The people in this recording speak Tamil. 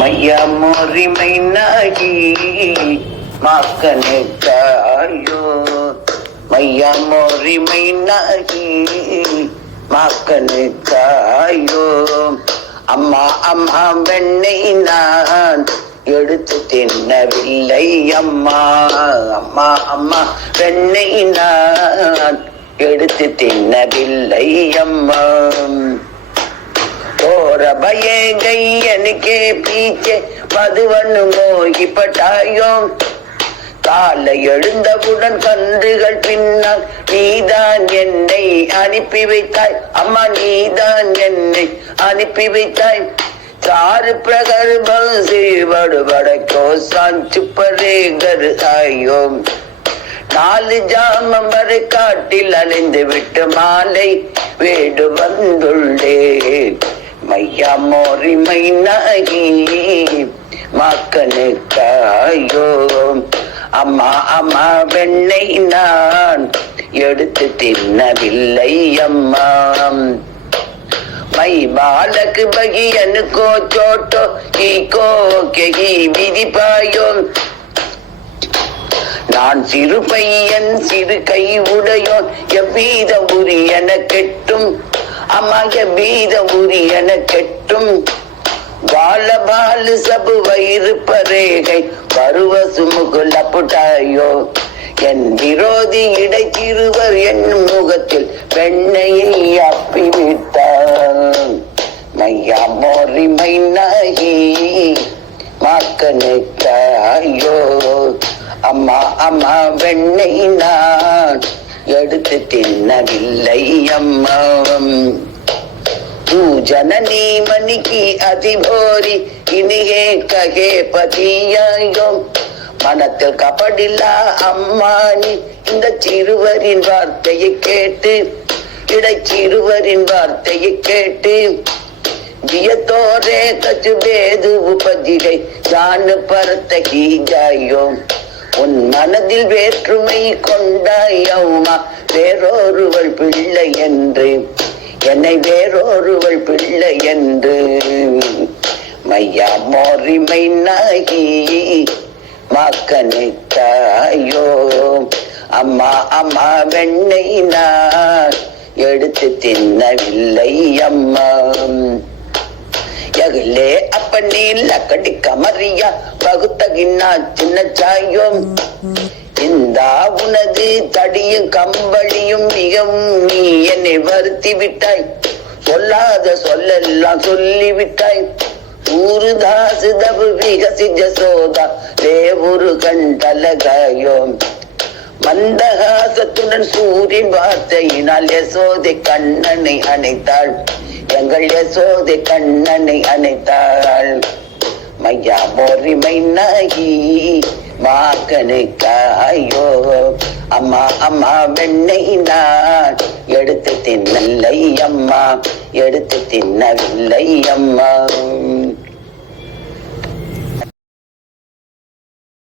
மையமுரிமை நாகி மாக்கனுக்காயோ மையமுரிமை நாகி மாக்கனுக்காயோ அம்மா அம்மா வெண்ணை நான் எடுத்து தின்னவில்லை அம்மா அம்மா அம்மா வெண்ணை நான் எடுத்து தின்னவில்லை அம்மா और भये गई के पीछे மதுவன்னு மோகிப்பட்டாயோ காலை எழுந்தவுடன் கன்றுகள் பின்னால் நீதான் என்னை அனுப்பி வைத்தாய் அம்மா நீதான் என்னை அனுப்பி வைத்தாய் சாறு பிரகர்பம் சீவடுபடக்கோ சாஞ்சு பரேகர் ஆயோ 4 ஜாமம் வரை காட்டில் அலைந்து விட்டு மாலை வீடு வந்துள்ளே மையா மோரிமை நாகி மாக்கனுக்காயோ அம்மா அம்மா வெண்ணை நான் எடுத்து தின்னவில்லை அம்மா மை பாலக்கு பகியனுக்கோ சோட்டோ ஈகோ கெகி விதிப்பாயோ நான் சிறு பையன் சிறு கை உடையோ எவ்வீத உரி என கெட்டும் அம்மா எவ்வீத உரி என கெட்டும் பால பாலு சபு வயிறு பரேகை பருவ சுமுகுல புட்டாயோ என் விரோதி இடைச்சிறுவர் என் முகத்தில் பெண்ணையை அப்பி விட்டார் மையா மோரிமை நாகி மாக்கனுக்காயோ அம்மா அம்மா வெண்ணை நான் எடுத்து தின்னவில்லை அம்மா तू जननी मन की अति भोरी इन्हे कहे पतियायो மனத்தில் கபடில்லா அம்மானி இந்த சிறுவரின் வார்த்தையை கேட்டு இடைச்சிறுவரின் வார்த்தையை கேட்டு जियतोरे कच बेदु उपजिगै जान परत ही जायो உன் மனதில் வேற்றுமை கொண்டாயம்மா வேறொருவள் பிள்ளை என்று என்னை வேறொருவள் பிள்ளை என்று மையா மோரிமை நாகி மாக்கனுக்காயோ அம்மா அம்மா வெண்ணை நான் எடுத்து தின்னவில்லை அம்மா யகுலே அப்பனே லக்கடி கமரியா பகுத்தகின்னா சின்ன சாயும் இந்தா உனது தடியும் கம்பளியும் மிகவும் நீ என்னை வருத்தி விட்டாய் சொல்லாத சொல்லெல்லாம் சொல்லிவிட்டாய் சூருதாசு தபு விகசி ஜசோதா தேவுரு கண்டலகாயோ மந்தகாசத்துடன் சூரியன் வார்த்தையினால் யசோதை கண்ணனை அணைத்தாள் எங்கள் யசோதை கண்ணனை அணைத்தாள் மையா மோரிமை நாகி மாக்கனுக்காயோ அம்மா அம்மா வெண்ணை நான் எடுத்து தின்னவில்லை அம்மா எடுத்து தின்னவில்லை அம்மா